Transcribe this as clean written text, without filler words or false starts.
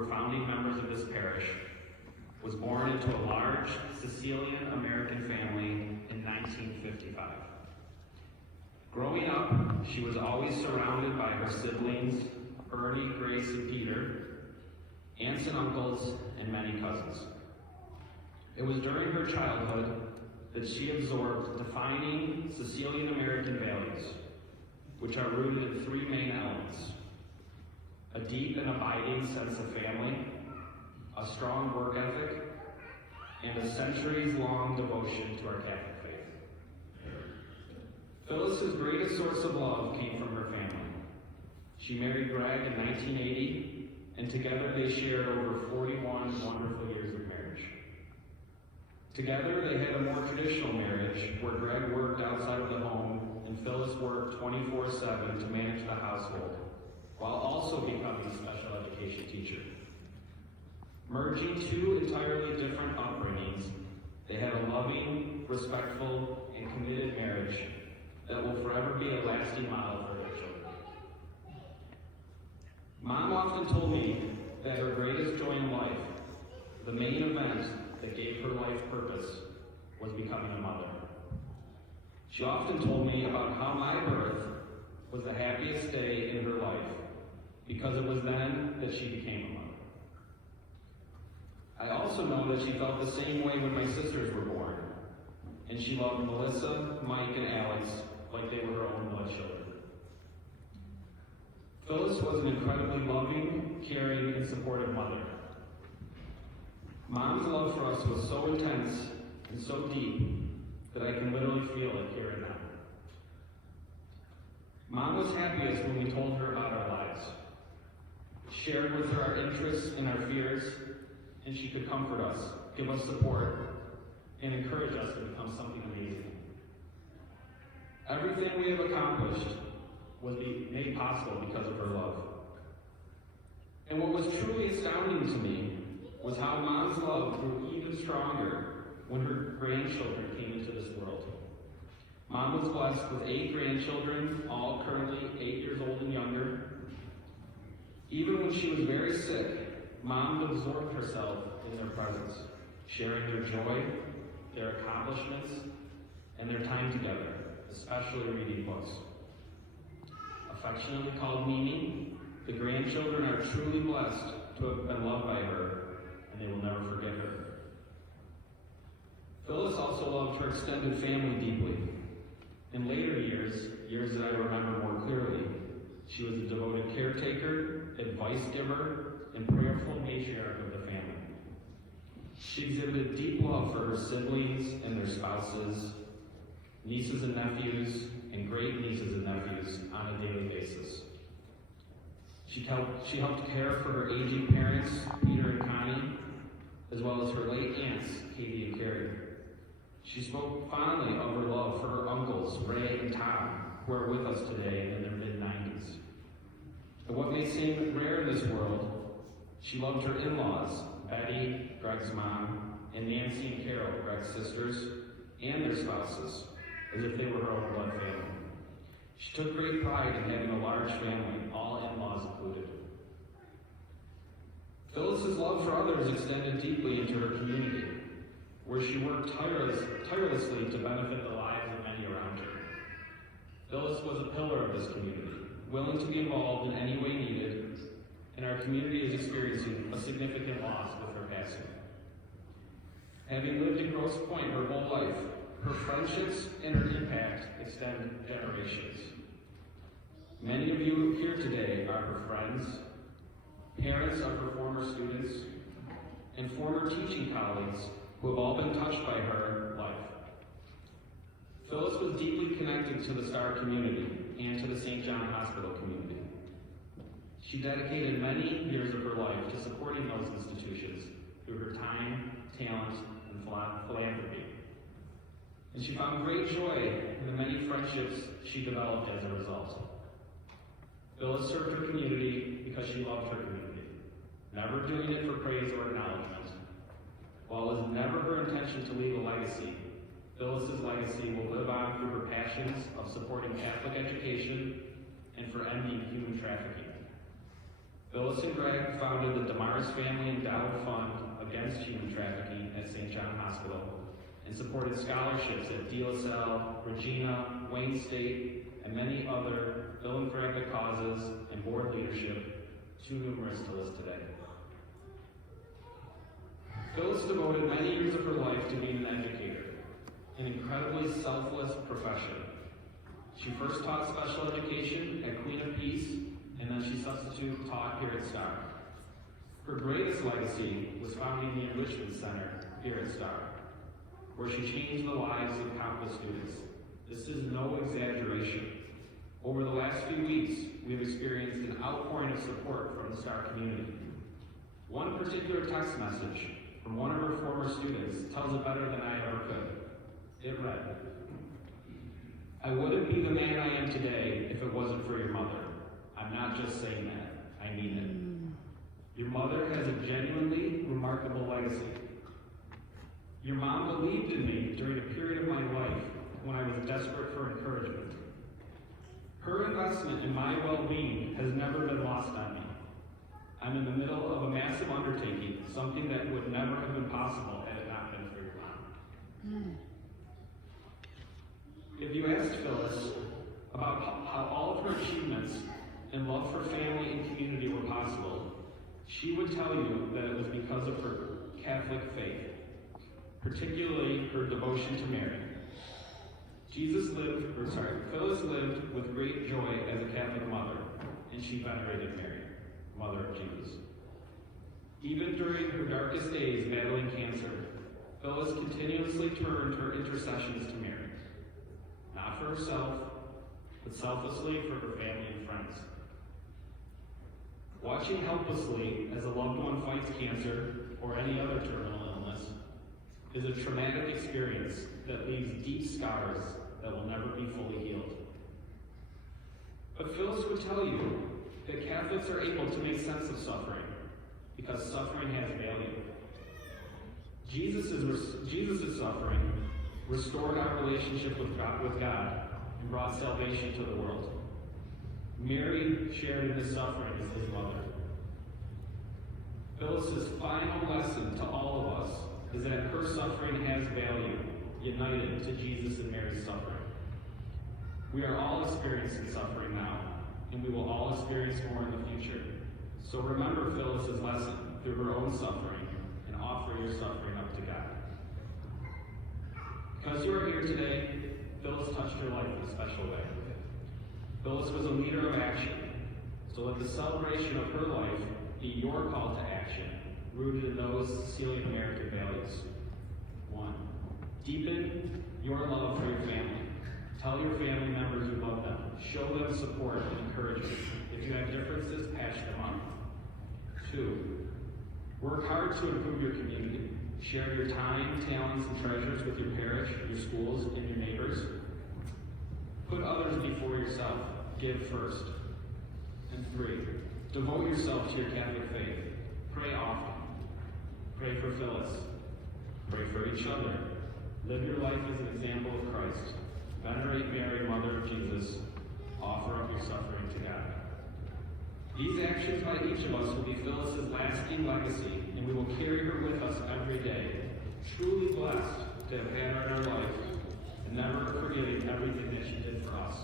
were founding members of this parish, was born into a large Sicilian American family in 1955. Growing up, she was always surrounded by her siblings, Ernie, Grace, and Peter, aunts and uncles, and many cousins. It was during her childhood that she absorbed defining Sicilian American values, which are rooted in three main elements: a deep and abiding sense of family, a strong work ethic, and a centuries-long devotion to our Catholic faith. Phyllis's greatest source of love came from her family. She married Greg in 1980, and together they shared over 41 wonderful years of marriage. Together they had a more traditional marriage where Greg worked outside of the home and Phyllis worked 24/7 to manage the household, while also becoming a special education teacher. Merging two entirely different upbringings, they had a loving, respectful, and committed marriage that will forever be a lasting model for their children. Mom often told me that her greatest joy in life, the main event that gave her life purpose, was becoming a mother. She often told me about how my birth was the happiest day in her life, because it was then that she became a mother. I also know that she felt the same way when my sisters were born, and she loved Melissa, Mike, and Alex like they were her own blood children. Phyllis was an incredibly loving, caring, and supportive mother. Mom's love for us was so intense and so deep that I can literally feel it here and now. Mom was happiest when we told her about our lives, shared with her our interests and our fears, and she could comfort us, give us support, and encourage us to become something amazing. Everything we have accomplished was made possible because of her love. And what was truly astounding to me was how Mom's love grew even stronger when her grandchildren came into this world. Mom was blessed with 8 grandchildren, all currently 8 years old and younger. Even when she was very sick, Mom absorbed herself in their presence, sharing their joy, their accomplishments, and their time together, especially reading books. Affectionately called Mimi, the grandchildren are truly blessed to have been loved by her, and they will never forget her. Phyllis also loved her extended family deeply. In later years that I remember more clearly, she was a devoted caretaker, advice giver, and prayerful matriarch of the family. She exhibited deep love for her siblings and their spouses, nieces and nephews, and great nieces and nephews on a daily basis. She helped care for her aging parents, Peter and Connie, as well as her late aunts, Katie and Carrie. She spoke fondly of her love for her uncles, Ray and Tom, who are with us today in their mid-90s. And what may seem rare in this world, she loved her in-laws, Betty, Greg's mom, and Nancy and Carol, Greg's sisters, and their spouses, as if they were her own blood family. She took great pride in having a large family, all in-laws included. Phyllis's love for others extended deeply into her community, where she worked tirelessly to benefit the lives of many around her. Phyllis was a pillar of this community, willing to be involved in any way needed, and our community is experiencing a significant loss with her passing. Having lived in Grosse Pointe her whole life, her friendships and her impact extend generations. Many of you here today are her friends, parents of her former students, and former teaching colleagues who have all been touched by her life. Phyllis was deeply connected to the STAR community and to the St. John Hospital community. She dedicated many years of her life to supporting those institutions through her time, talent, and philanthropy. And she found great joy in the many friendships she developed as a result. Phyllis served her community because she loved her community, never doing it for praise or acknowledgement. While it was never her intention to leave a legacy, Phyllis's legacy will live on through her passions of supporting Catholic education and for ending human trafficking. Phyllis and Greg founded the Damaris Family Endowed Fund Against Human Trafficking at St. John Hospital and supported scholarships at DSL, Regina, Wayne State, and many other philanthropic causes and board leadership, too numerous to list today. Phyllis devoted many years of her life to being an educator, an incredibly selfless profession. She first taught special education at Queen of Peace, and then she substitute taught here at Star. Her greatest legacy was founding the Enrichment Center here at Star, where she changed the lives of countless students. This is no exaggeration. Over the last few weeks, we have experienced an outpouring of support from the Star community. One particular text message from one of her former students tells it better than I ever could. It read, "I wouldn't be the man I am today if it wasn't for your mother. I'm not just saying that, I mean it. Your mother has a genuinely remarkable legacy. Your mom believed in me during a period of my life when I was desperate for encouragement. Her investment in my well-being has never been lost on me. I'm in the middle of a massive undertaking, something that would never have been possible had it not been for your mom." If you asked Phyllis about how all of her achievements and love for family and community were possible, she would tell you that it was because of her Catholic faith, particularly her devotion to Mary. Phyllis lived with great joy as a Catholic mother, and she venerated Mary, Mother of Jesus. Even during her darkest days battling cancer, Phyllis continuously turned her intercessions to Mary, not for herself, but selflessly for her family and friends. Watching helplessly as a loved one fights cancer or any other terminal illness is a traumatic experience that leaves deep scars that will never be fully healed. But Phyllis would tell you that Catholics are able to make sense of suffering because suffering has value. Jesus' suffering restored our relationship with God and brought salvation to the world. Mary shared in his suffering as his mother. Phyllis's final lesson to all of us is that her suffering has value, united to Jesus and Mary's suffering. We are all experiencing suffering now, and we will all experience more in the future. So remember Phyllis's lesson through her own suffering and offer your suffering up to God. Because you are here today, Phyllis touched your life in a special way. Phyllis was a leader of action, so let the celebration of her life be your call to action, rooted in those Sicilian American values. 1. Deepen your love for your family. Tell your family members you love them. Show them support and encouragement. If you have differences, patch them up. 2. Work hard to improve your community. Share your time, talents, and treasures with your parish, your schools, and your neighbors. Put others before yourself. Give first. And 3. Devote yourself to your Catholic faith. Pray often. Pray for Phyllis. Pray for each other. Live your life as an example of Christ. Venerate Mary, Mother of Jesus. Offer up your suffering to God. These actions by each of us will be Phyllis's lasting legacy, and we will carry her with us every day. Truly blessed to have had her in our life, and never forgetting everything that she did for us.